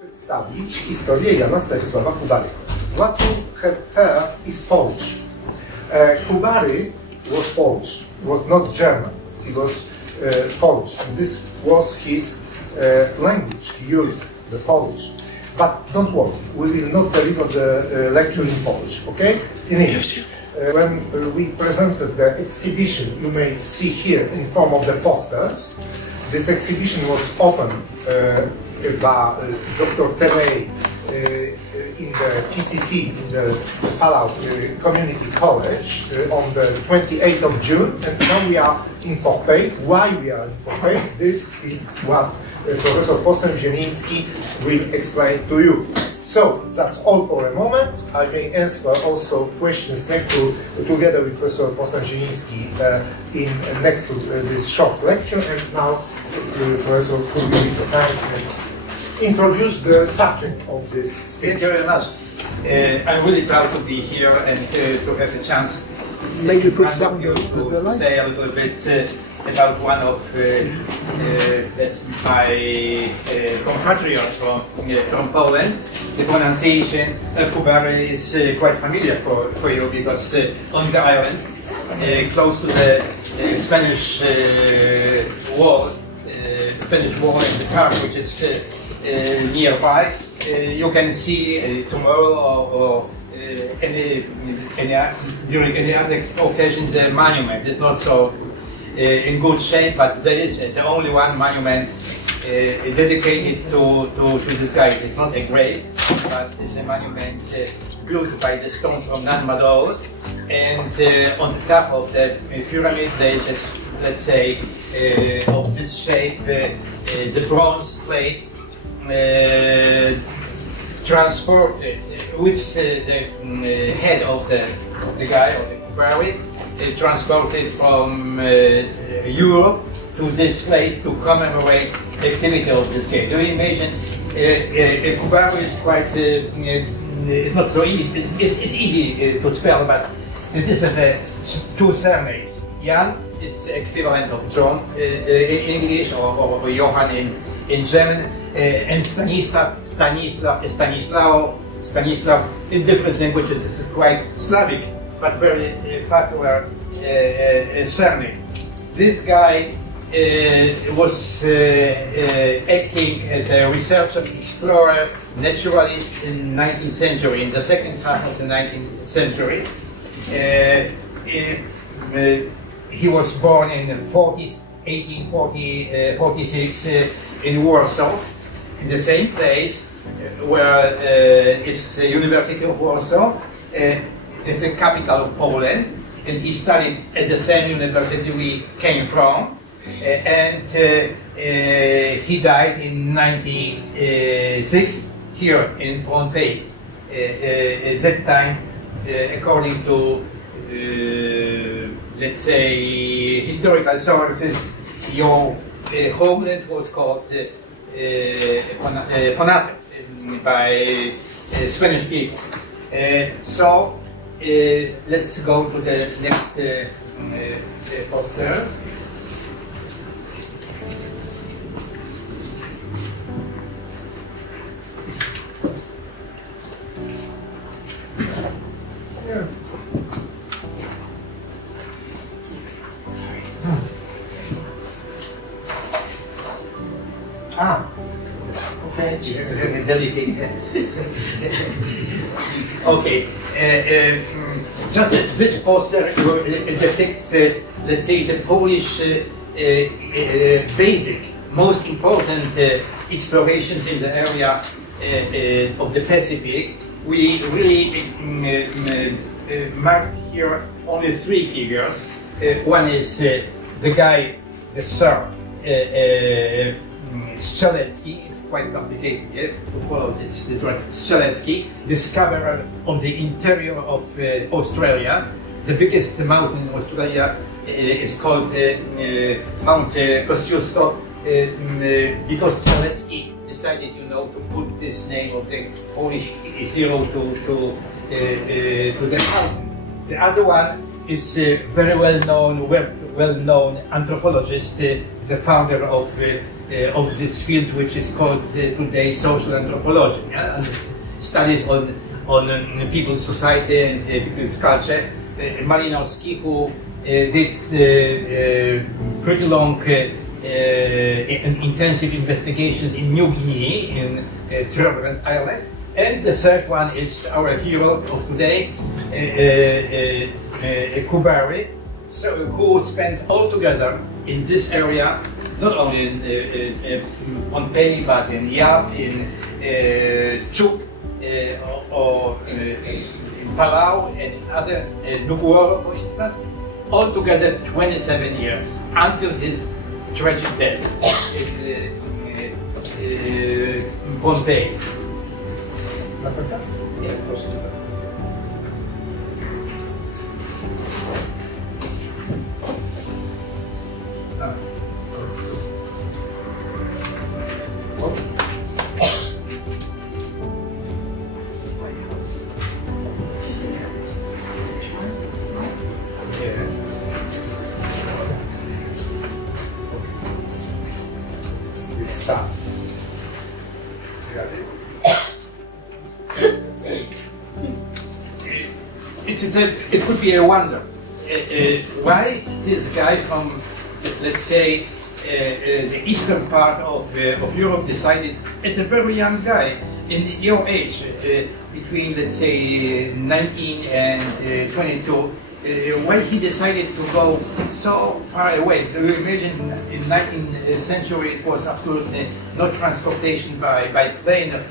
Przedstawić historię Jana Stanisława Kubary'ego. What you have heard is Polish. Kubary was Polish, was not German. He was Polish, and this was his language. He used the Polish. But don't worry, we will not deliver the lecture in Polish, okay? In English. When we presented the exhibition, you may see here in form of the posters. This exhibition was opened by Dr. Kubary in the PCC, in the Palau Community College on the 28th of June, and now we are in Popej. Why we are in Popej? This is what Professor Posem-Zieliński will explain to you. So, that's all for a moment. I may answer also questions together with Professor Posem-Zieliński next to this short lecture, and now Professor Kubary is kind and introduce the subject of this speech. Thank you very much. I'm really proud to be here and to have the chance maybe put down the to say a little bit about one of my compatriots from Poland. The pronunciation of Kubary is quite familiar for you because on the island, close to the Spanish wall in the park, which is nearby, you can see tomorrow or during any other occasion the monument. It's not so in good shape, but there is the only one monument dedicated to this guy. It's not a grave, but it's a monument built by the stone from Nanmadol, and on the top of the pyramid there is a, let's say, of this shape, the bronze plate transported with the head of the guy, of the Kubary, transported from Europe to this place to commemorate the activity of this guy. Do you imagine? Kubary is quite, it's not so easy, it's easy to spell, but this is two surnames. Jan, it's equivalent of John in English, or Johann in German, and Stanislaw in different languages. This is quite Slavic, but very popular surname. This guy was acting as a researcher, explorer, naturalist in the 19th century, in the second half of the 19th century. He was born in the 40s, 1846 in Warsaw, in the same place where is the University of Warsaw. It's the capital of Poland, and he studied at the same university we came from, and he died in 1996 here in Pompeii. At that time, according to let's say historical sources, your homeland was called Ponate by Spanish people. So let's go to the next poster. Okay. Delicate. Okay. Just this poster depicts, let's say, the Polish basic, most important explorations in the area of the Pacific. We really marked here only three figures. One is the guy, the Sir Strzelecki. It's quite complicated, yeah, to follow this one. Strzelecki, discoverer of the interior of Australia. The biggest mountain in Australia is called Mount Kosciuszko, because Strzelecki decided, to put this name of the Polish hero to the mountain. The other one is very well-known anthropologist, the founder of of this field, which is called today social anthropology, and studies on people's society and people's culture. Malinowski, who did pretty long and intensive investigations in New Guinea, in turbulent island. And the third one is our hero of today, Kubary, so, who spent altogether in this area, not only in Pohnpei, but in Yap, in Chuk, or in Palau, and other, Nukuoro, for instance, altogether 27 years, until his tragic death in Pohnpei. Yeah, it could be a wonder why this guy from, let's say, the eastern part of Europe decided, as a very young guy, in your age, between, let's say, 19 and 22, why he decided to go so far away. Do you imagine in 19th century it was absolutely no transportation by plane.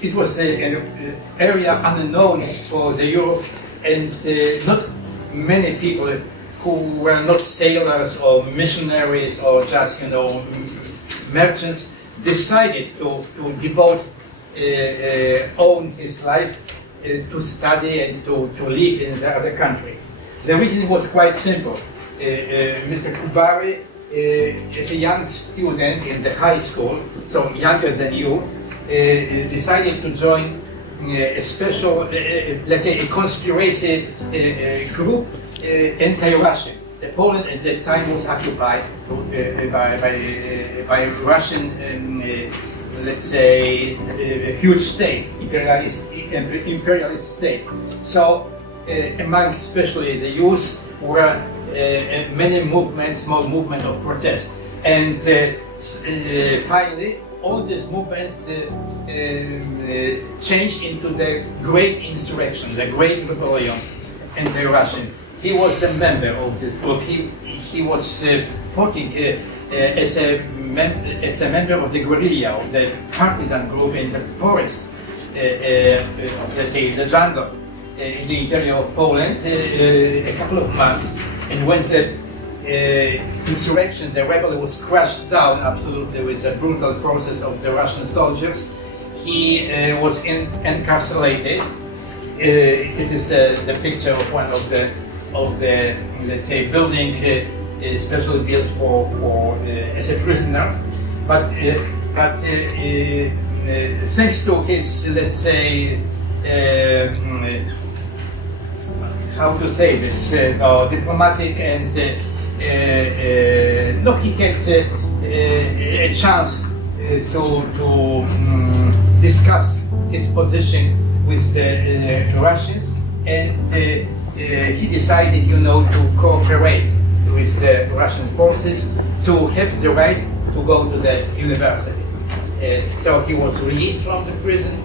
It was an area unknown for the Europe, and not many people who were not sailors or missionaries or just, you know, merchants decided to devote own his life to study and to live in the other country. The reason was quite simple. Mr. Kubary, as a young student in the high school, so younger than you, decided to join a special, let's say, a conspiracy group, anti-Russian. Poland at that time was occupied by Russian, let's say, huge state, imperialist state. So, among especially the youth, were many movements, small movements of protest, and finally, all these movements changed into the great insurrection, the great rebellion, anti-Russian. He was the member of this group. He was fighting as a member of the guerrilla, of the partisan group in the forest, let's say the jungle, in the interior of Poland, a couple of months. And when the insurrection, the rebel, was crushed down absolutely with the brutal forces of the Russian soldiers, he was incarcerated. It is the picture of one of the let's say, building especially built for as a prisoner. But thanks to his, let's say, how to say this, diplomatic and no, he had a chance to discuss his position with the Russians, and he decided, you know, to cooperate with the Russian forces to have the right to go to the university. So he was released from the prison,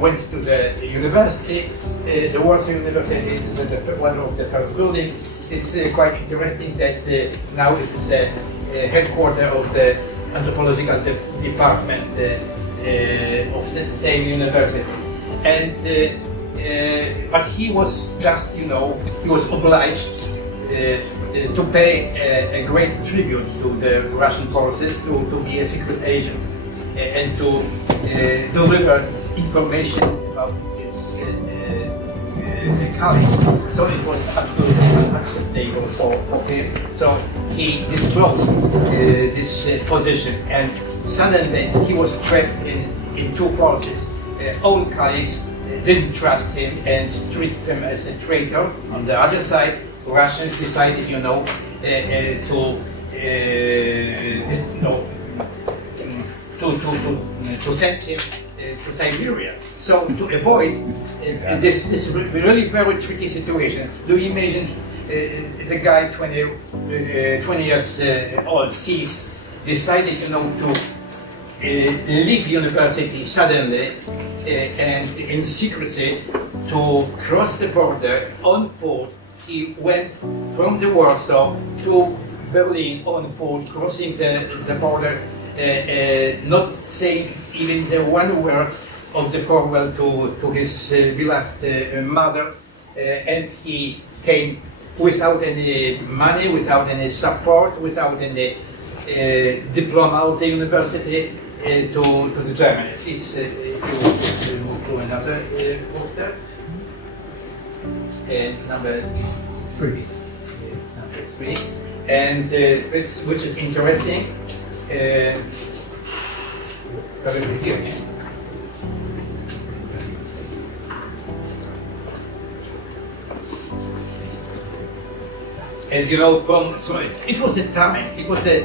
went to the university, the Warsaw University is one of the first buildings. It's quite interesting that now it is a headquarters of the anthropological department of the same university. And but he was just, you know, he was obliged to pay a great tribute to the Russian forces, to be a secret agent, and to deliver information about his colleagues. So it was absolutely unacceptable for him. So he disclosed this position, and suddenly he was trapped in two forces. Old colleagues didn't trust him and treated him as a traitor. On the other side, Russians decided, you know, to to send him to Siberia. So to avoid this really very tricky situation, do you imagine the guy 20 years old, decided to leave university suddenly and in secrecy to cross the border on foot. He went from the Warsaw to Berlin on foot, crossing the border, not saying even the one word of the farewell to his beloved mother, and he came without any money, without any support, without any diploma of the university to the Germany. Please, if you move to another poster. Number 3. Number 3. And which is interesting. Here. And so it was a time, it was the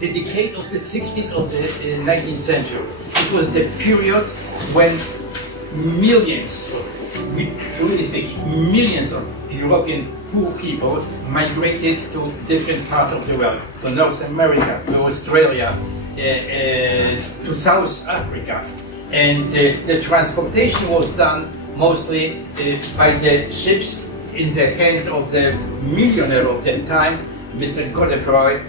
decade of the 60s of the 19th century. It was the period when millions, really speaking, millions of European poor people migrated to different parts of the world, to North America, to Australia, to South Africa. And the transportation was done mostly by the ships in the hands of the millionaire of the time, Mr. Kubary,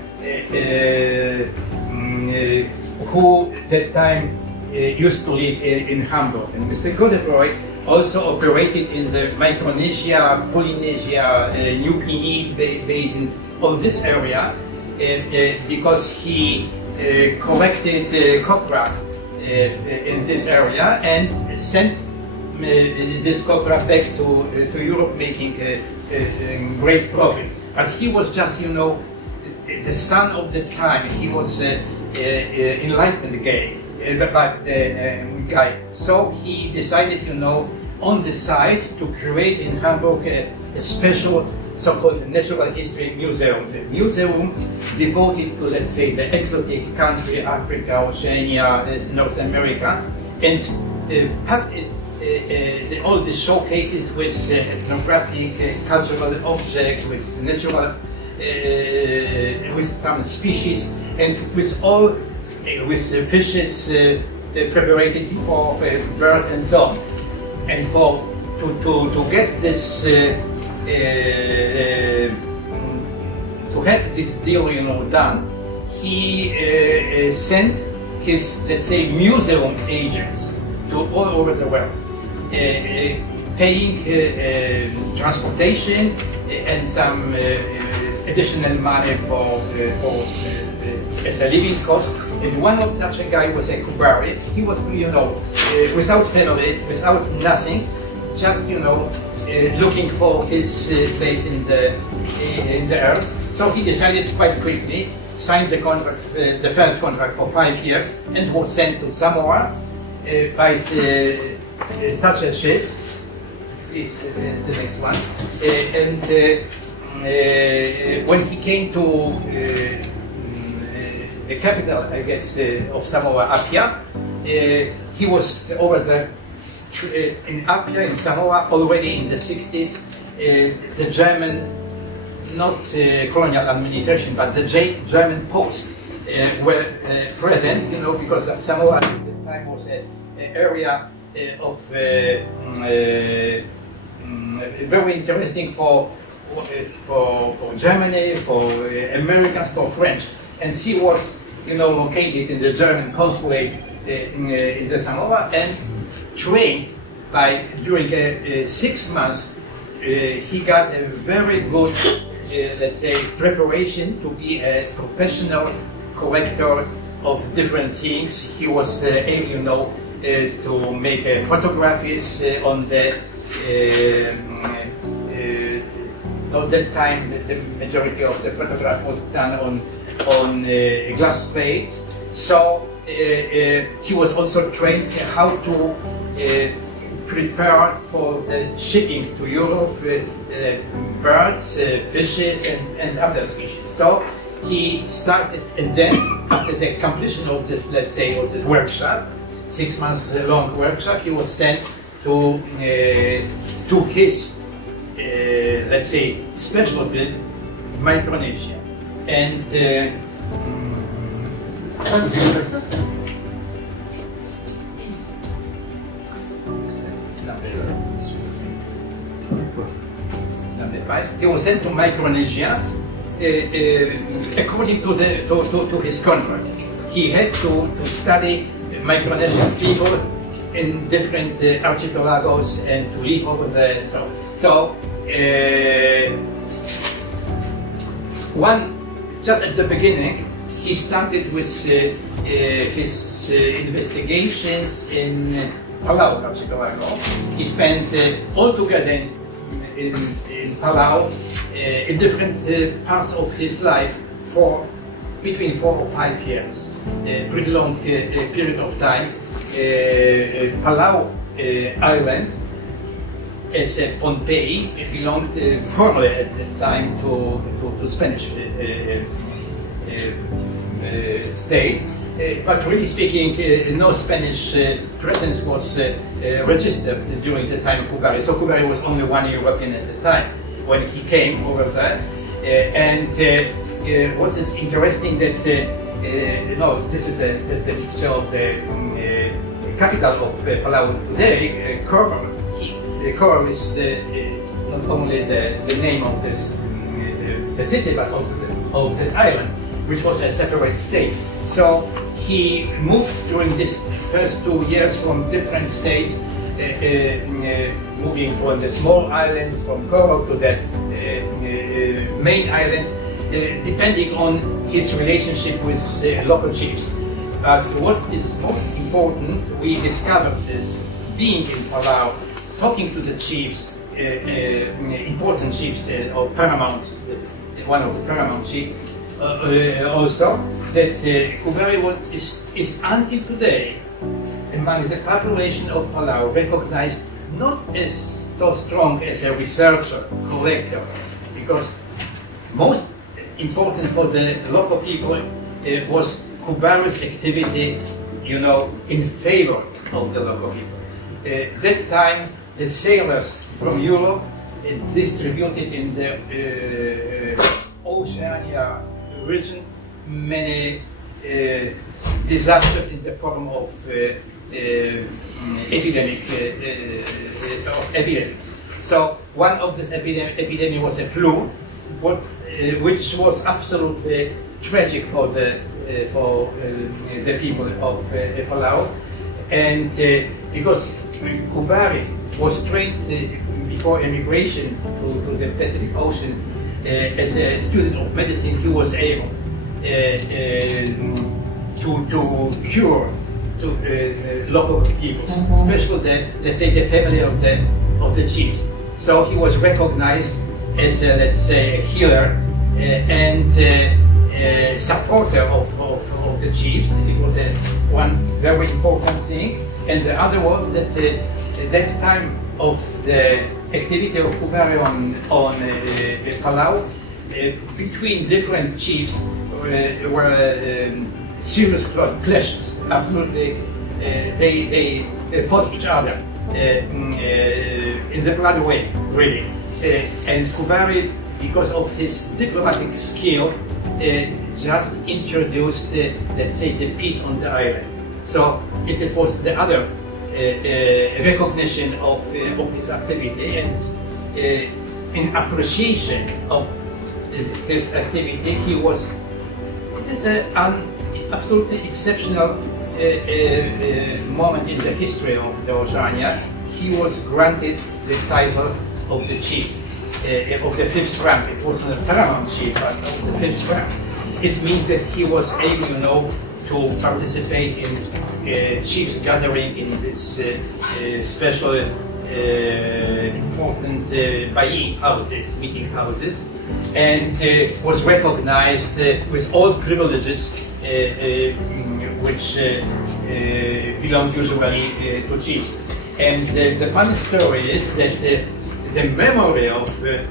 who at that time used to live in Hamburg. And Mr. Kubary also operated in the Micronesia, Polynesia, New Guinea basin, all this area, because he collected copra in this area and sent this copra back to Europe, making great profit. But he was just, the son of the time. He was enlightened guy. So he decided, on the side to create in Hamburg a special so-called natural history museum. The museum devoted to, let's say, the exotic country, Africa, Oceania, North America, and packed it all the showcases with ethnographic, cultural objects, with natural, with some species, and with all, with fishes preparated for birth and so on. And to get this, to have this deal, done, he sent his, let's say, museum agents to all over the world, paying transportation and some additional money for as a living cost. And one of such a guy was a Kubary. He was, without family, without nothing, just looking for his place in the earth. So he decided quite quickly, signed the contract, the first contract for 5 years, and was sent to Samoa by such a ship. Is the next one. And when he came to the capital, I guess, of Samoa, Apia, he was over there in Apia, in Samoa, already in the 60s. The German, not colonial administration, but the German post were present, because Samoa at the time was an area of very interesting for Germany, for Americans, for French. And she was, located in the German consulate in the Samoa and trained during 6 months. He got a very good, let's say, preparation to be a professional collector of different things. He was able, to make photographies on the. At that time, the majority of the photographs was done on glass plates. So he was also trained how to prepared for the shipping to Europe birds, fishes, and other species. So he started, and then after the completion of this, let's say, of this workshop, 6 months long workshop, he was sent to his, let's say, special field, Micronesia, and he was sent to Micronesia according to his contract. He had to study Micronesian people in different archipelagos and to live over there. So just at the beginning, he started with his investigations in Palau archipelago. He spent altogether in Palau, in different parts of his life, for between 4 or 5 years, a pretty long period of time. Palau Island, as Pohnpei, belonged formally at the time to Spanish state, but really speaking, no Spanish presence was registered during the time of Kubary. So Kubary was only one European at the time when he came over there. What is interesting that this is the picture of the capital of Palau today, Kubary. Kubary is not only the name of this the city, but also of the island, which was a separate state. So he moved during these first 2 years from different states, moving from the small islands, from Kubary to the main island, depending on his relationship with local chiefs. But what is most important, we discovered this, being in Palau, talking to the chiefs, important chiefs or paramount, one of the paramount chiefs, also, that Kubary is until today among the population of Palau recognized not as so strong as a researcher, collector, because most important for the local people was Kubary's activity, in favor of the local people. That time, the sailors from Europe distributed in the Oceania region many disasters in the form of epidemics. So one of this epidemic was a flu, which was absolutely tragic for the people of Palau, and because Kubary was trained before emigration to the Pacific Ocean as a student of medicine, he was able to cure local people, especially let's say the family of the chiefs. So he was recognized as let's say a healer and supporter of the chiefs. It was one very important thing, and the other was that that time of the activity of Kubary on Palau, between different chiefs were serious clashes. Absolutely, they fought each other in the blood way, really. And Kubary, because of his diplomatic skill, just introduced, let's say, the peace on the island. So it was the other recognition of his activity, and in appreciation of his activity, he was. It is an absolutely exceptional moment in the history of the Oceania. He was granted the title of the chief, of the 5th rank. It wasn't a paramount chief, but of the 5th rank. It means that he was able, to participate in chiefs gathering in this special important bayi houses, meeting houses, and was recognized with all privileges which belong usually to chiefs. And the funny story is that the memory of the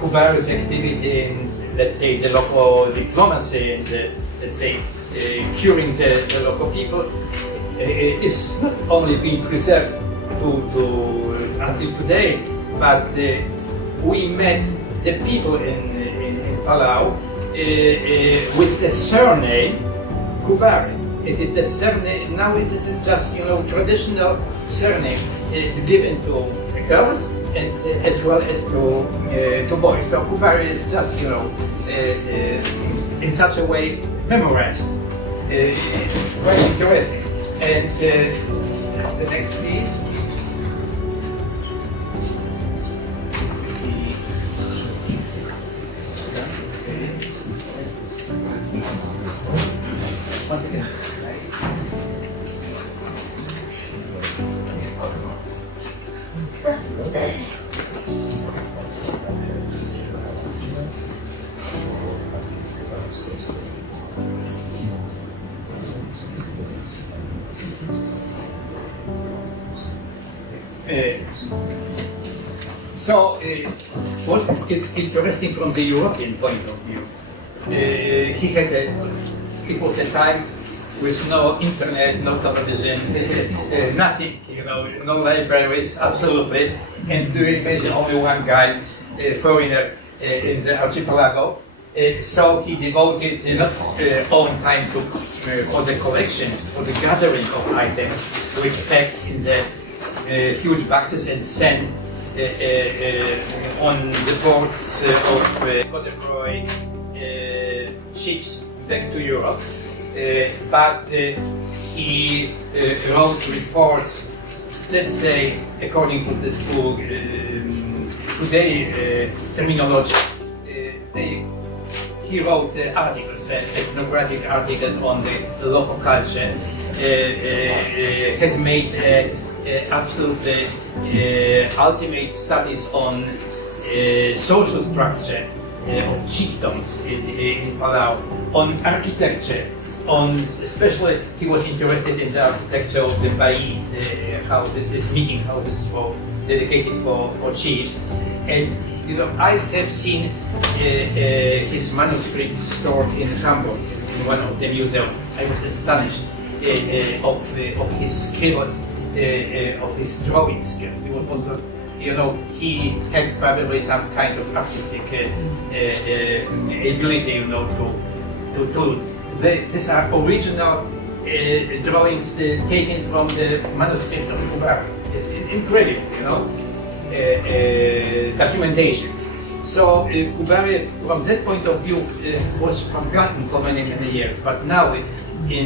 Kubary's activity in, let's say, the local diplomacy and let's say curing the local people is not only being preserved until today, but we met the people in Palau with the surname Kubary. It is the surname, now it is just, you know, traditional surname given to girls and as well as to boys. So Kubary is just, you know, in such a way memorized. Quite interesting. And the next piece. Once again. What is interesting from the European point of view, it was a time with no internet, no television, nothing, you know, no libraries, absolutely, and you imagine only one guy, foreigner, in the archipelago. So he devoted not own time to for the collection, for the gathering of items, which packed in the huge boxes and sent on the boards of Kubary ships back to Europe. But he wrote reports, let's say, according to today's terminology. He wrote articles, ethnographic articles on the local culture, had made absolutely ultimate studies on social structure of chiefdoms in Palau, on architecture, especially he was interested in the architecture of the Bai houses, these meeting houses dedicated for chiefs. And you know, I have seen his manuscripts stored in Hamburg, in one of the museums. I was astonished of his skill, of his drawing skill. He was also, you know, he had probably some kind of artistic ability, you know, these are original drawings taken from the manuscripts of Kubary. It's incredible, you know, documentation. So Kubary, from that point of view, was forgotten for many, many years, but now in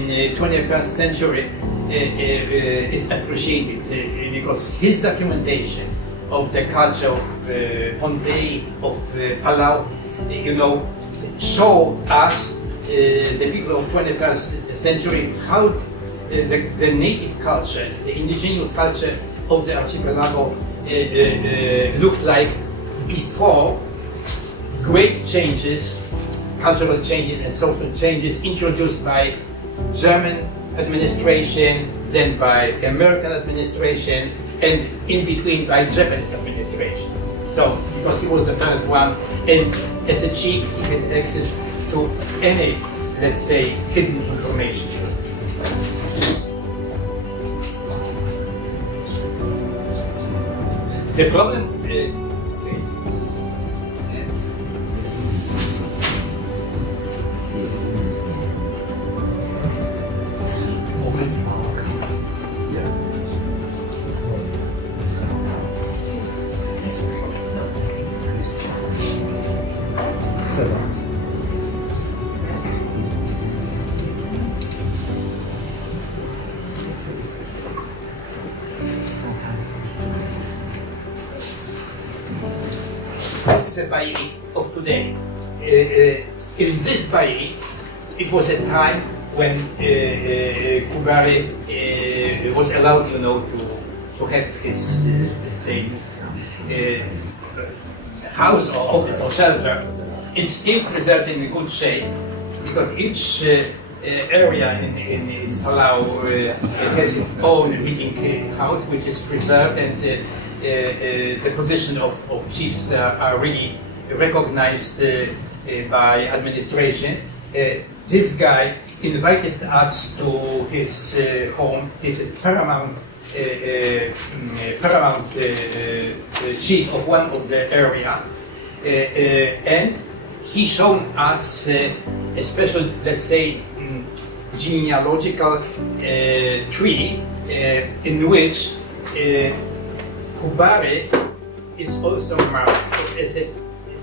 the 21st century is appreciated because his documentation of the culture of Pohnpei, of Palau, you know, show us the people of 21st century how the native culture, the indigenous culture of the archipelago looked like before great changes, cultural changes and social changes introduced by German administration, then by American administration, and in between by Japanese administration. So, because he was the first one, and as a chief, he had access to any, let's say, hidden information. The problem Bai of today. In this Bai, it was a time when Kubary was allowed, you know, to have his, let's say, house or office or shelter. It's still preserved in a good shape because each area in Palau has its own meeting house, which is preserved, and the position of chiefs are really recognized by administration. This guy invited us to his home. He's a paramount chief of one of the area, and he shown us a special, let's say, genealogical tree in which Kubary is also marked as a.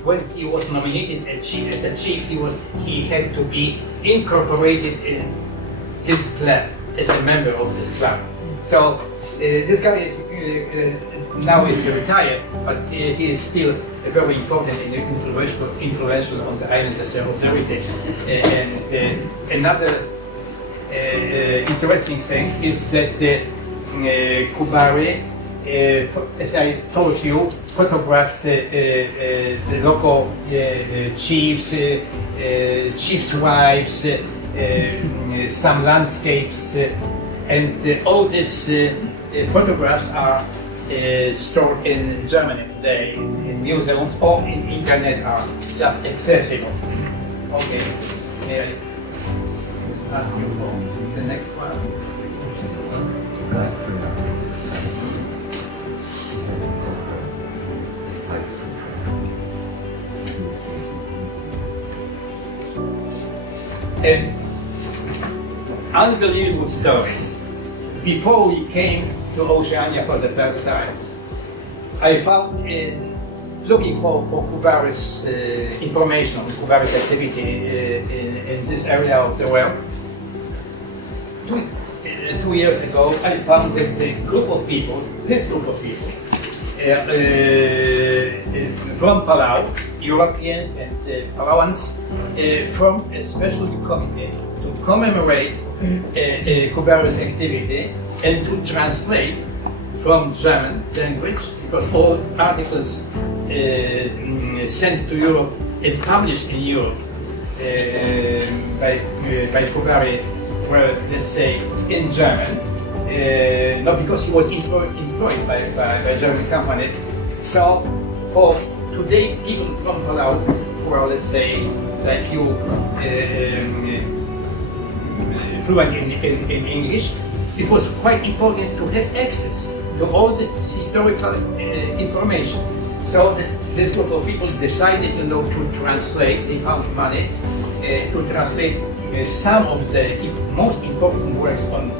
When he was nominated as a chief, he had to be incorporated in his clan as a member of this clan. So this guy is now is retired, but he is still very important and influential on the island as a heritage. And another interesting thing is that Kubary, as I told you, photographed the local chiefs, chiefs' wives, some landscapes, and all these photographs are stored in Germany today in museums or in internet, are just accessible. Okay, may I ask you for the next one? An unbelievable story. Before we came to Oceania for the first time, I found in looking for Kubary's information on Kubary's activity in this area of the world. 2 years ago, I found that this group of people, from Palau, Europeans and Palauans, from a special committee to commemorate Kubary's activity and to translate from German language, because all articles sent to Europe and published in Europe by Kubary were, let's say, in German, not because he was employed by a German company. So for today, people from Palau who are, let's say, like you, fluent in English, it was quite important to have access to all this historical information. So this group of people decided, to translate. They found money to translate some of the most important works on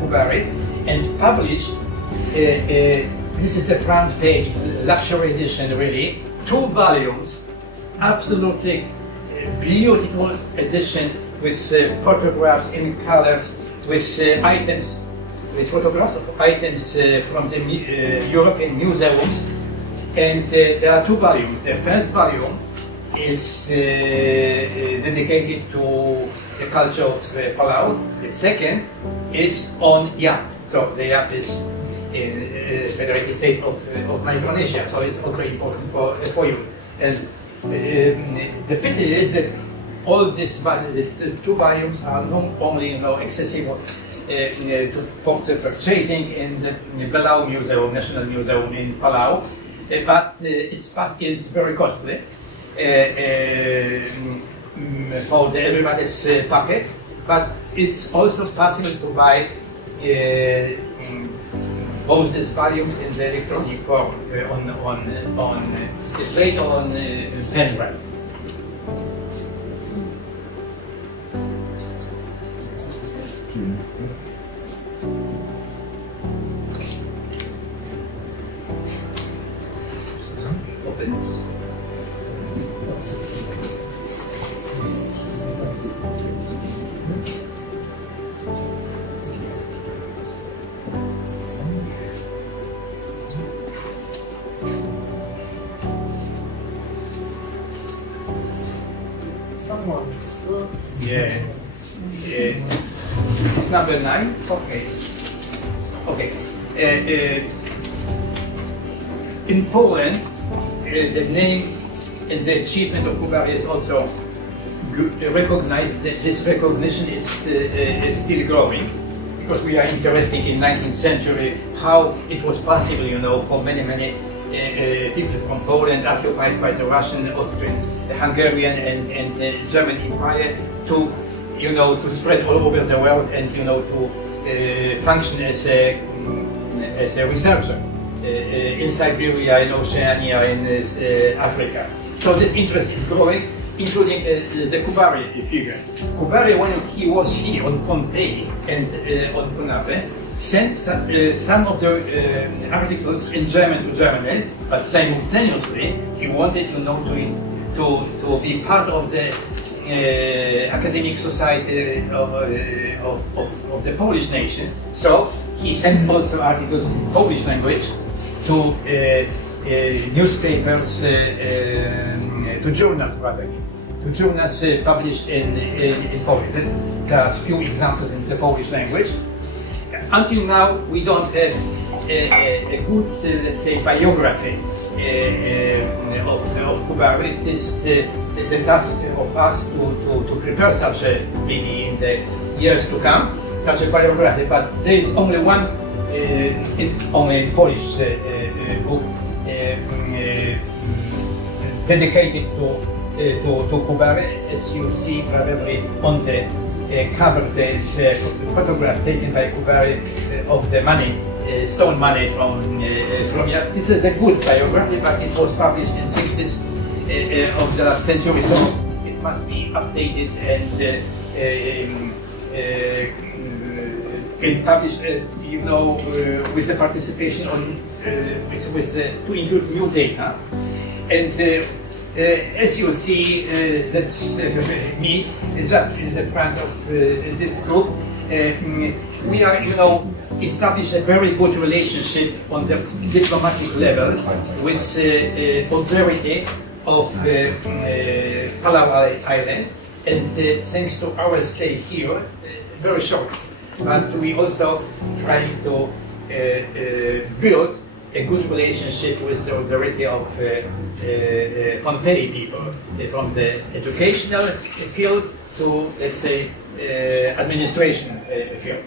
Kubary and publish. This is the front page, luxury edition, really. 2 volumes, absolutely beautiful edition with photographs in colors, with items, with photographs of items from the European museums. And there are 2 volumes. The first volume is dedicated to the culture of Palau. The second is on yacht. So the yacht is in Federated State of Micronesia, so it's also important for you. And the pity is that all these 2 volumes are not only accessible for the purchasing in the Palau Museum, National Museum in Palau, but it's very costly for everybody's pocket. But it's also possible to buy both these volumes in the electronic form on display on pen drive. Yeah. It's number 9. Okay. Okay. In Poland, the name and the achievement of Kubary is also recognize that this recognition is still growing, because we are interested in 19th century how it was possible, you know, for many people from Poland occupied by the Russian, Austrian, the Hungarian, and the German Empire to, you know, to spread all over the world and, you know, to function as a researcher in Siberia, in Oceania, in Africa. So this interest is growing, including the Kubary figure. Kubary, when he was here on Pompeii and on Punape, sent some of the articles in German to Germany, but simultaneously he wanted, you know, to be part of the academic society of the Polish nation. So he sent also articles in Polish language to newspapers, to journals rather, to journals published in Polish. There are a few examples in the Polish language. Until now, we don't have a good, let's say, biography of Kubary. It is the task of us to prepare such a, maybe in the years to come, such a biography. But there is only one, only Polish book dedicated to Kubary. As you see probably on the cover, there is a photograph taken by Kubary of the money, stone money from Europe. This is a good biography, but it was published in 60s of the last century, so it must be updated and published, you know, with the participation on, to include new data. And as you see, that's me, just in the front of this group. We are, you know, establish a very good relationship on the diplomatic level with authority of Palau Island, and thanks to our stay here, very short, but we also try to build a good relationship with the authority of Pompeii people, from the educational field to, let's say, administration field.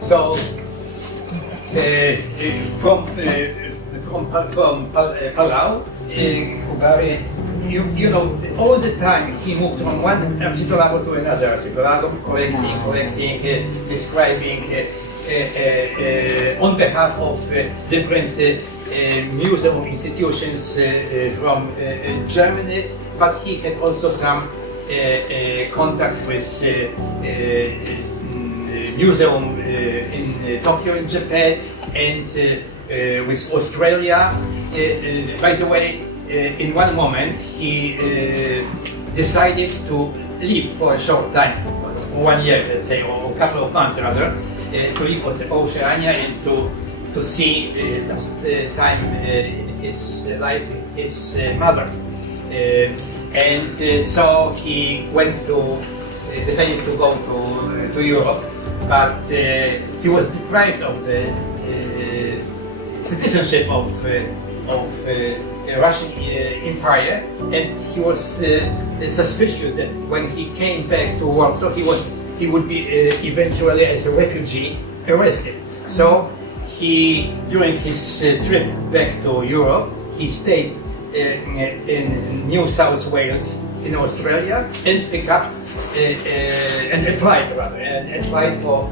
So from Palau, Kubary, you know, all the time he moved from one archipelago to another archipelago, collecting, describing on behalf of different museum institutions from Germany, but he had also some contacts with museum in Tokyo in Japan and with Australia. By the way, in one moment he decided to leave for a short time, 1 year, let's say, or a couple of months rather, to leave Oceania and to see last time in his life his mother. And so he went to, decided to go to Europe, but he was deprived of the citizenship of Russian Empire, and he was suspicious that when he came back to Warsaw, he would be eventually as a refugee arrested. So he, during his trip back to Europe, he stayed in New South Wales in Australia and picked up and applied for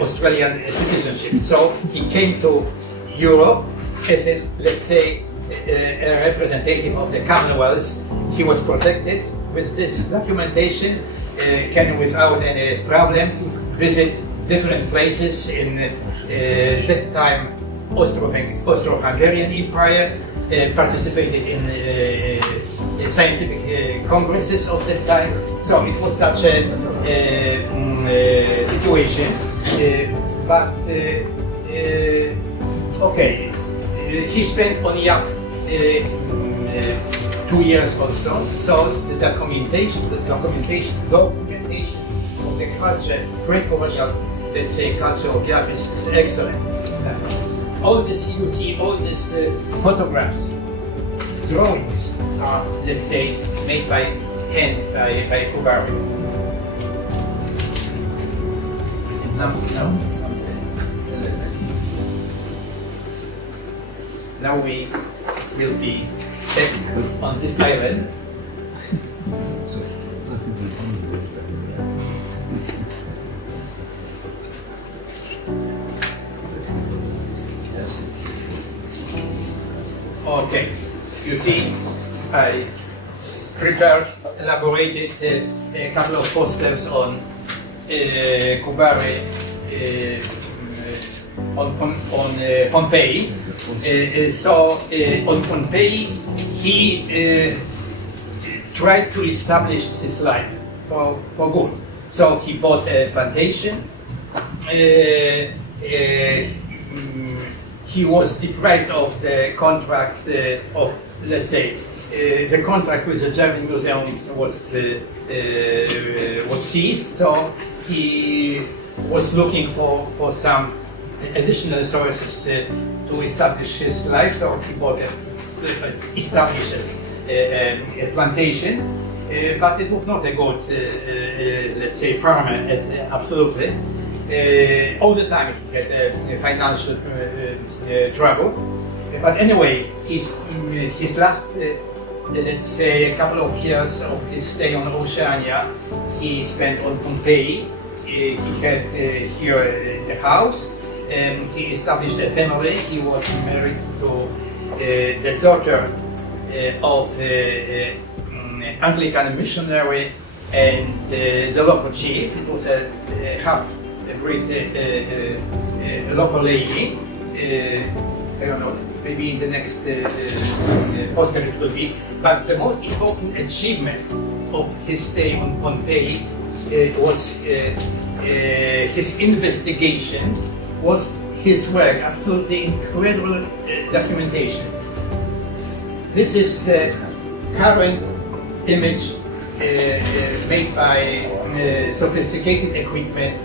Australian citizenship. So he came to Europe as a, let's say, a representative of the Commonwealth. He was protected with this documentation, can without any problem visit different places in that time Austro-Hungarian Empire, participated in scientific congresses of that time. So it was such a situation, but okay, he spent on yacht 2 2 years or so. So the documentation of the culture, pre-colonial, let's say, culture of Europe is excellent. All this, you see, all these photographs, drawings are, let's say, made by hand by Kubary. Now we will be back on this island. Okay, you see, I prepared, elaborated a couple of posters on Kubary, on Pompeii. So on Pompeii, he tried to establish his life for good. So he bought a plantation. He was deprived of the contract of, let's say, the contract with the German Museum was seized. So he was looking for some additional resources to establish his life. So he bought establishes a plantation, but it was not a good, let's say, farmer, absolutely. All the time he had financial trouble. But anyway, his last, let's say, a couple of years of his stay on Oceania, he spent on Pompeii. He had here the house. He established a family. He was married to the daughter of Anglican missionary and the local chief. It was a half-breed local lady. I don't know, maybe in the next poster it will be. But the most important achievement of his stay on Pompeii was his investigation, was his work, absolutely incredible documentation. This is the current image made by sophisticated equipment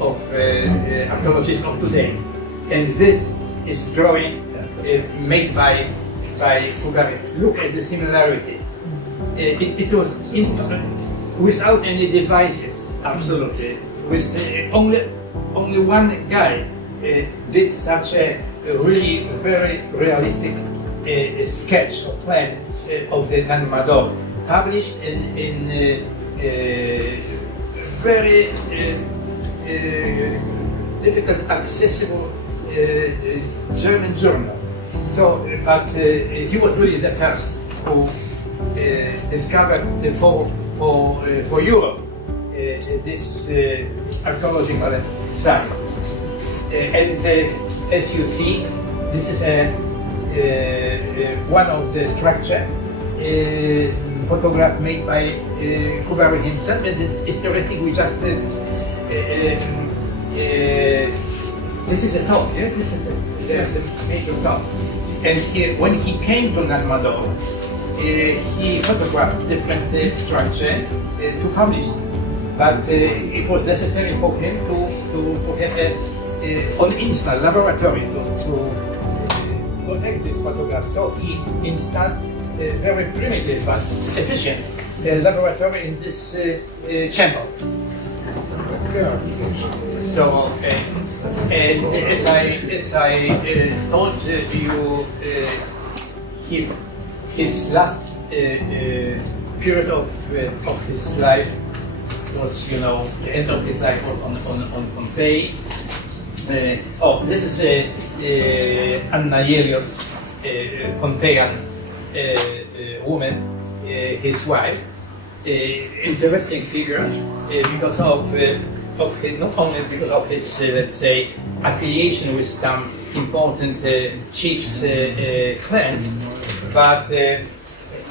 of archaeologists of today. And this is drawing made by Kubary. Look at the similarity. It was without any devices, absolutely. With only one guy did such a really very realistic sketch or plan of the Nan Madol, published in very difficult, accessible German journal. So, but he was really the first who discovered for Europe this archaeological site. And as you see, this is one of the structure photograph made by Kubary himself, and it's interesting. We just this is a top, yes, this is the major top. And when he came to Nan Madol, he photographed different structure to publish. But it was necessary for him to have an installed laboratory to protect this photograph. So he installed a very primitive but efficient laboratory in this chamber. So, and as I told you, his last period of his life was, you know, the end of his life was on Pompeii. This is Anna Yeliot, Pompeian woman, his wife. Interesting figure because of his, not only because of his, let's say, affiliation with some important chiefs' clans, but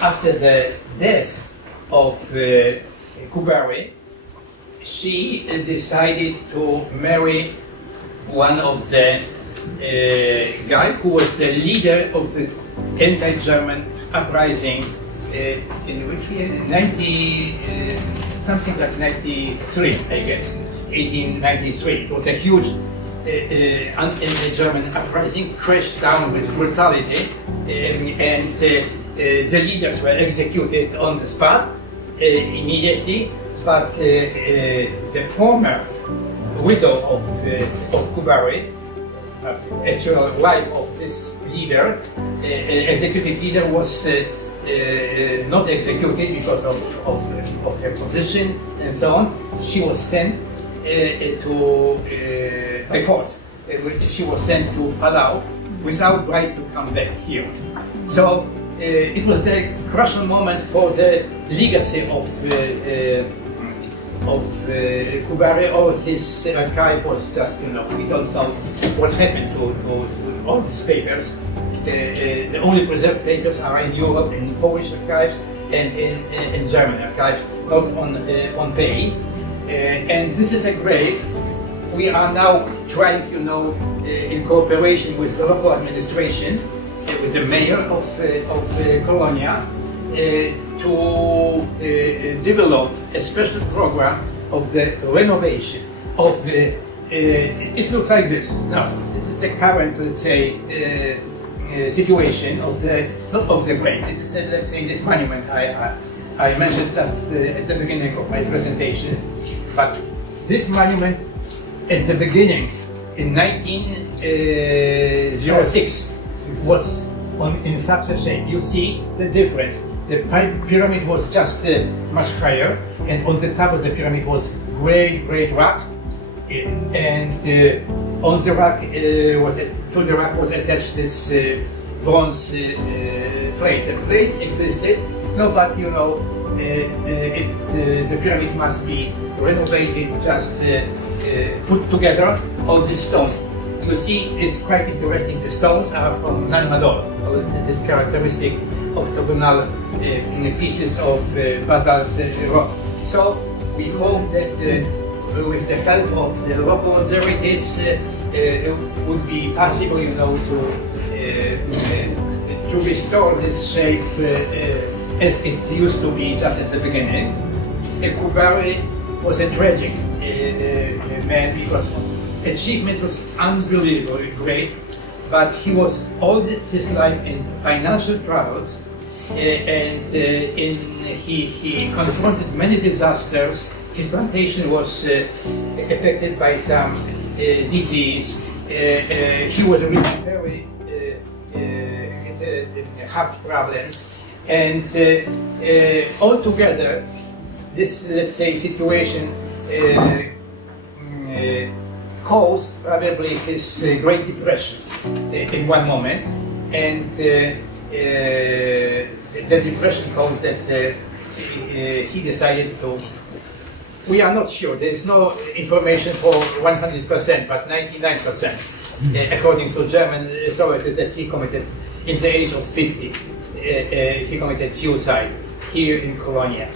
after the death of Kubary, she decided to marry one of the guy who was the leader of the anti-German uprising in which year? something like 93, I guess, 1893. It was a huge German uprising, crashed down with brutality, and the leaders were executed on the spot immediately. But the former widow of Kubary, actual wife of this leader, executive leader, was not executed because of her position and so on. She was sent by force. She was sent to Palau without right to come back here. So it was the crucial moment for the legacy of Kubary. All his archive was just, we don't know what happened to all these papers. The only preserved papers are in Europe, in Polish archives, and in German archives, not on Bay. And this is a grave. We are now trying, in cooperation with the local administration, with the mayor of Colonia, to develop a special program of the renovation of the. It looks like this. Now, this is the current, let's say, situation of the grave. It is, let's say, this monument I mentioned just at the beginning of my presentation. But this monument, at the beginning, in 1906, was in such a shape. You see the difference. The pyramid was just much higher, and on the top of the pyramid was great rock, and on the rock to the rock was attached this bronze plate. The plate existed, no, but the pyramid must be renovated, just put together all these stones. You see, it's quite interesting. The stones are from Nanmadol. This characteristic octagonal pieces of basalt rock. So we hope that with the help of the local authorities, it would be possible, to restore this shape as it used to be just at the beginning. Kubary was a tragic man because achievement was unbelievably great, but he was all his life in financial troubles, and he confronted many disasters. His plantation was affected by some disease. He was really very heart problems, and altogether, this, let's say, situation caused probably his Great Depression in one moment, and the depression caused that he decided to. We are not sure. There is no information for 100%, but 99%, according to German authorities, that he committed, in the age of 50, he committed suicide here in Colonia.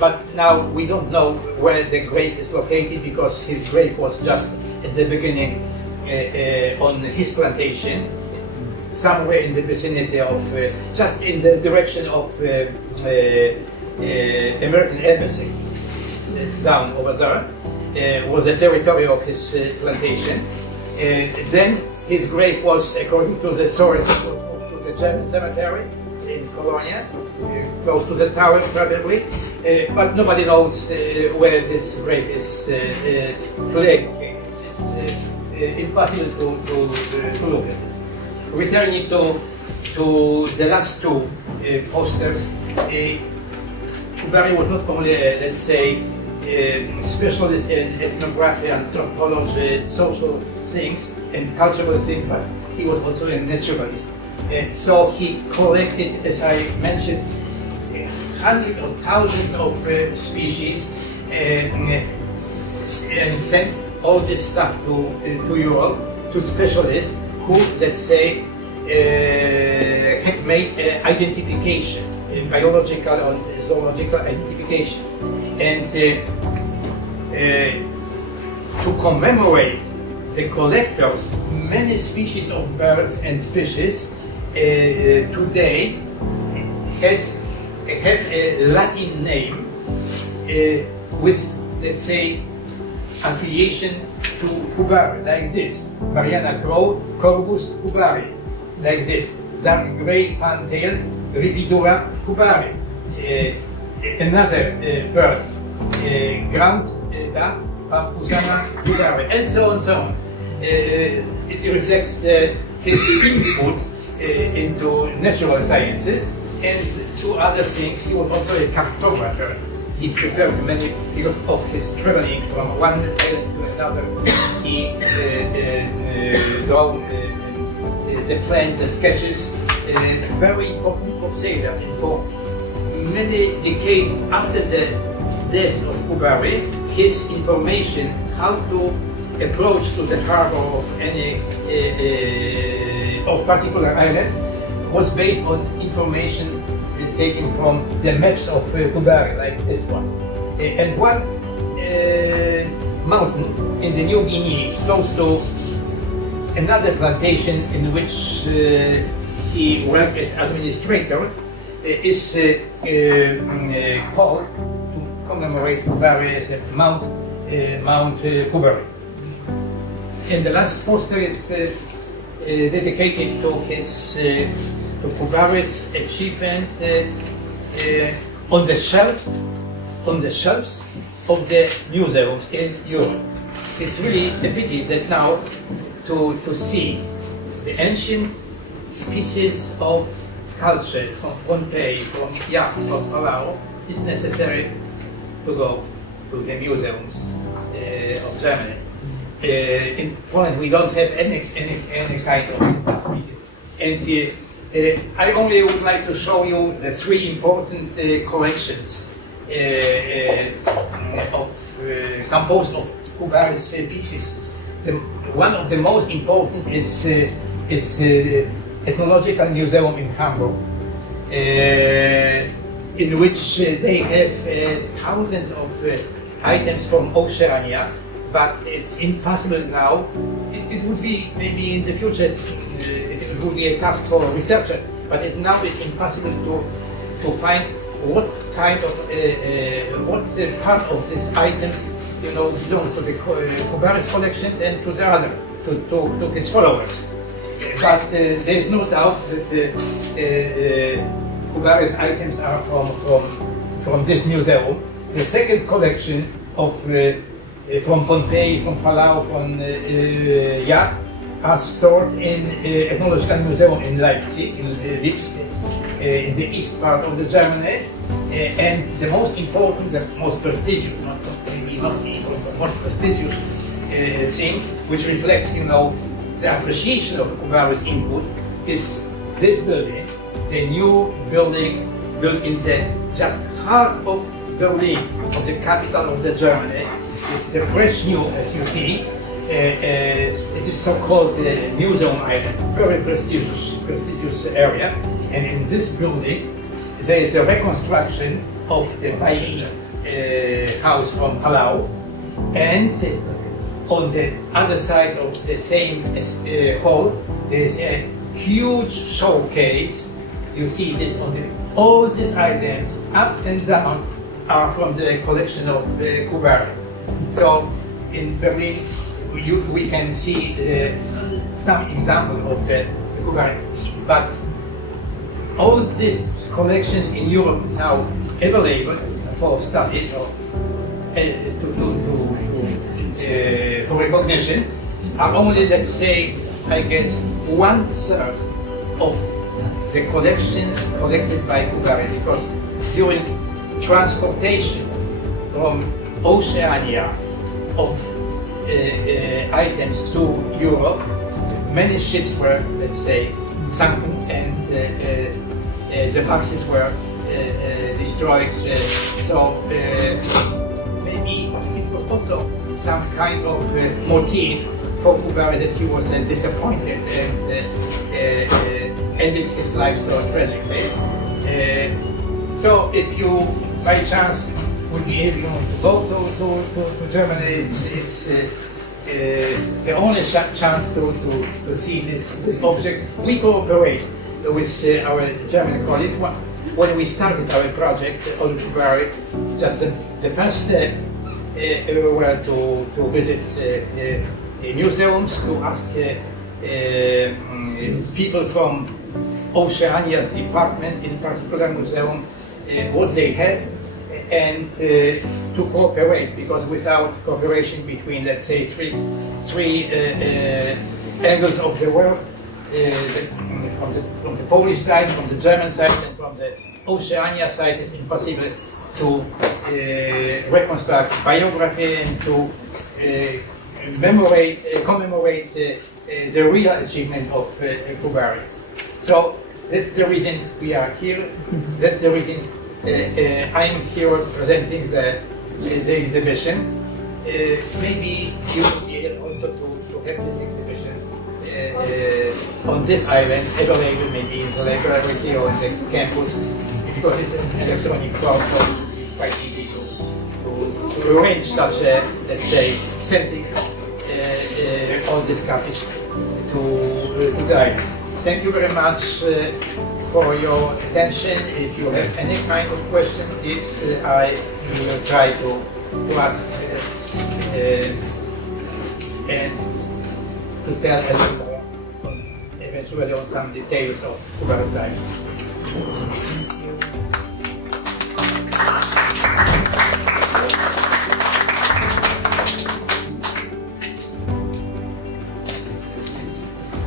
But now we don't know where the grave is located, because his grave was just at the beginning on his plantation, somewhere in the vicinity of, just in the direction of American Embassy, down over there, was the territory of his plantation. Then his grave was, according to the sources, was moved to the German cemetery in Colonia, close to the tower probably, but nobody knows where this grave is today. It's impossible to look at this. Returning to the last two posters, Kubary was not only, let's say, specialist in ethnography, anthropology, social things and cultural things, but he was also a naturalist. So he collected, as I mentioned, hundreds of thousands of species, and sent all this stuff to Europe, to specialists who, let's say, had made identification, biological or zoological identification. And to commemorate the collectors, many species of birds and fishes today have a Latin name with, let's say, affiliation to Kubary, like this. Mariana crow, Corvus kubary, like this. Dark grey fantail, Ripidura kubary. Another bird, ground duck, Pampusana kubary, and so on, so on. It reflects his input into natural sciences and to other things. He was also a cartographer. He prepared many, because of his traveling from one island to another. He drew the plans, the sketches. Very important for sailors. And for many decades after the death of Kubary, his information how to approach to the harbor of any of particular island was based on information taken from the maps of Kubary, like this one. And one mountain in the New Guinea, close to another plantation in which he worked as administrator, is called to commemorate Kubary as a Mount Kubary. And the last poster is dedicated to his to Kubary's achievement on the shelves of the museums in Europe. It's really a pity that now to see the ancient pieces of culture from Pompeii, from from Palau, it's necessary to go to the museums of Germany. In Poland, we don't have any kind of pieces. And I only would like to show you the three important collections composed of Kubary's pieces. One of the most important is the Ethnological Museum in Hamburg, in which they have thousands of items from Oceania, but it's impossible now. It would be maybe in the future. It would be a task for a researcher, but now it's impossible to find what kind of what part of these items belong to the Kubary's collections and to the other, to his followers. But there is no doubt that Kubary's items are from this museum. The second collection of from Pompeii, from Palau, from are stored in Ethnological Museum in Leipzig, in in the east part of the Germany. And the most important, the most prestigious, maybe not important, but most prestigious thing, which reflects, the appreciation of Kubary's input, is this building, the new building built in the just heart of Berlin, of the capital of the Germany. It's the fresh new, as you see. It is so-called Museum Island, very prestigious area. And in this building, there is a reconstruction of the Bailly house from Palau, and on the other side of the same hall, there is a huge showcase. You see this on all these items, up and down, are from the collection of Kubary. So in Berlin, we can see some example of the Kubary. But all these collections in Europe now available for studies or for recognition are only, let's say, I guess, 1/3 of the collections collected by Kubary, because during transportation from Oceania of items to Europe, many ships were, let's say, sunken, and the boxes were destroyed. So maybe it was also some kind of motive for Kubary that he was disappointed and ended his life so tragically. So if you, by chance, would be able to go to Germany, it's the only chance to see this object. We cooperate with our German colleagues. when we started our project on Kubary, just the first step were to visit museums, to ask people from Oceania's department, in particular museum, what they have, and to cooperate, because without cooperation between, let's say, three angles of the world, from the Polish side, from the German side, and from the Oceania side, it's impossible to reconstruct biography and to commemorate the real achievement of Kubary. So that's the reason we are here. That's the reason I'm here presenting the exhibition. Maybe you will be able also to have this exhibition on this island, available maybe in the library here or in the campus, because it's an electronic form, so it will be quite easy to arrange such a, let's say, sending all these copies to the island. Thank you very much for your attention. If you have any kind of question, please, I will try to ask and to tell a little more, eventually, on some details of Kubary's life.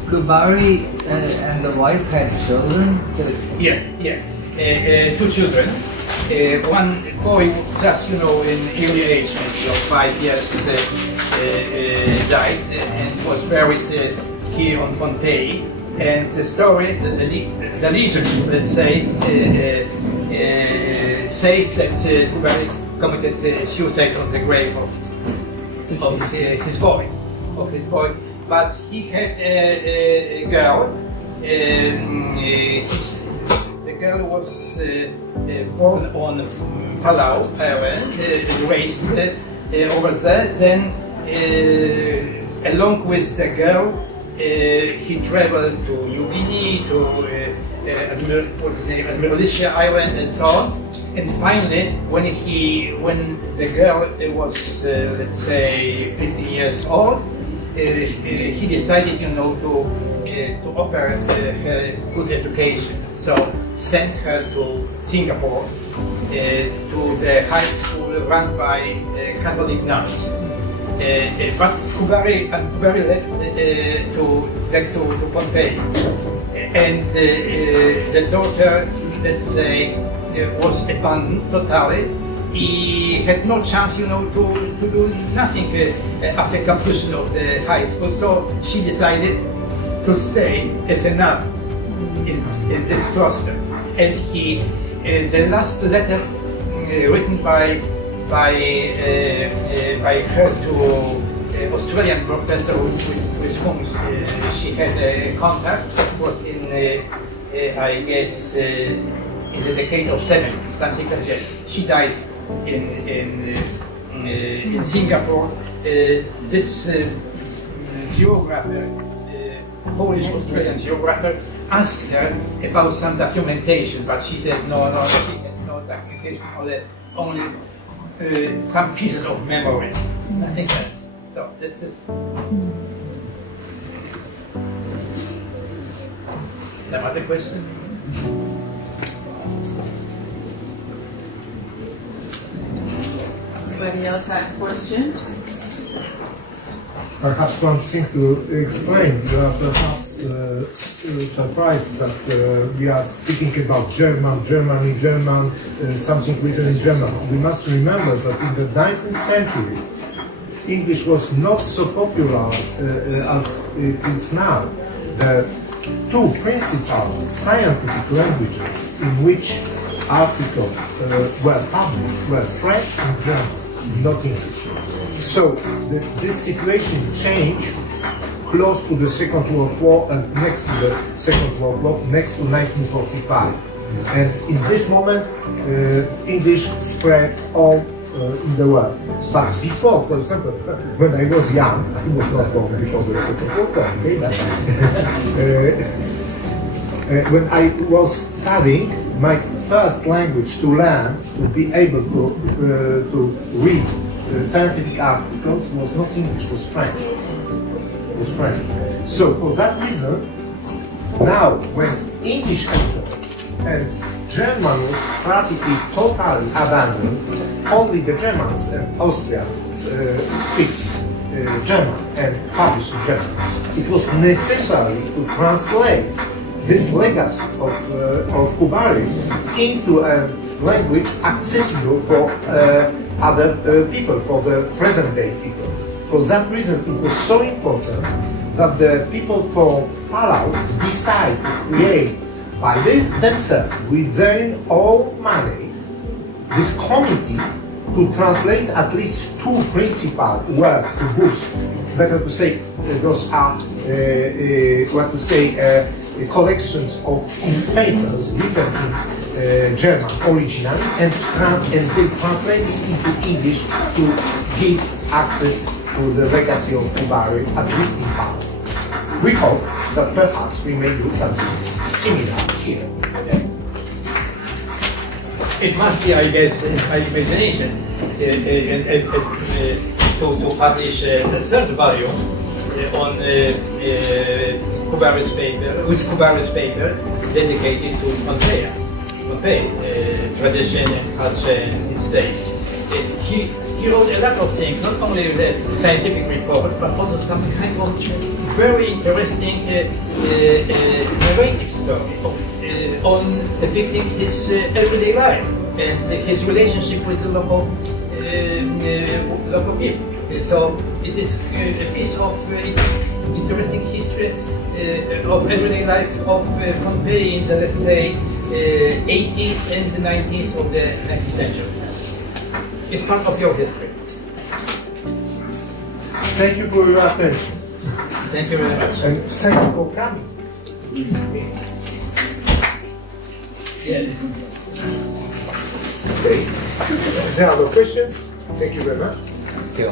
Kubary and the wife had children? Yeah. Two children. One boy, just in early age, maybe of 5 years, died and was buried here on Pompeii. And the story, the legend, let's say, says that Kubary committed suicide on the grave of his boy. But he had a girl. The girl was born on Palau Island, raised over there. Then, along with the girl, he traveled to New Guinea, to Admiralitia Island, and so on. And finally, when the girl was, let's say, 15 years old, he decided, to offer her good education. So sent her to Singapore, to the high school run by Catholic nuns. But Kubary left back to Pompeii, and the daughter, let's say, was abandoned totally. He had no chance, to do nothing after completion of the high school. So she decided to stay as a nun in this cloister. And the last letter written by her to Australian professor with whom she had contact was in, I guess, in the decade of 70s, something like that. She died in Singapore. This geographer, Polish-Australian geographer, asked her about some documentation, but she said no, she had no documentation, only some pieces of memory, nothing else. So that's just some other question. Anybody else has questions? Perhaps one thing to explain, you are perhaps surprised that we are speaking about Germany, something written in German. We must remember that in the 19th century, English was not so popular as it is now. The two principal scientific languages in which articles were published were French and German, not English. So this situation changed close to the Second World War and next to the Second World War, next to 1945. And in this moment, English spread all in the world. But before, for example, when I was young, I was not born before the Second World War, okay? when I was studying, my first language to learn, to be able to read scientific articles was not English, was French. Was French. So for that reason, now when English entered and German was practically totally abandoned, only the Germans and Austrians speak German and publish in German. It was necessary to translate this legacy of Kubary into a language accessible for other people, for the present day people. For that reason, it was so important that the people from Palau decide to create by themselves, with their own money, this committee to translate at least 2 principal words to books. Better to say, those are what to say, collections of his papers written in German originally, and they translate it into English to give access to the legacy of Kubary, at least in part. We hope that perhaps we may do something similar here. It must be, I guess, my imagination to publish the third volume on Kubary's paper, dedicated to Pompeii, tradition and culture and history. He wrote a lot of things, not only the scientific reports, but also some kind of very interesting narrative story on depicting his everyday life and his relationship with the local people. So it is a piece of interesting history of everyday life of Pompeii in the, let's say, 80s and the 90s of the 19th century. It's part of your history. Thank you for your attention. Thank you very much. And thank you for coming. Yeah. Okay. If there are no questions, thank you very much. Thank you.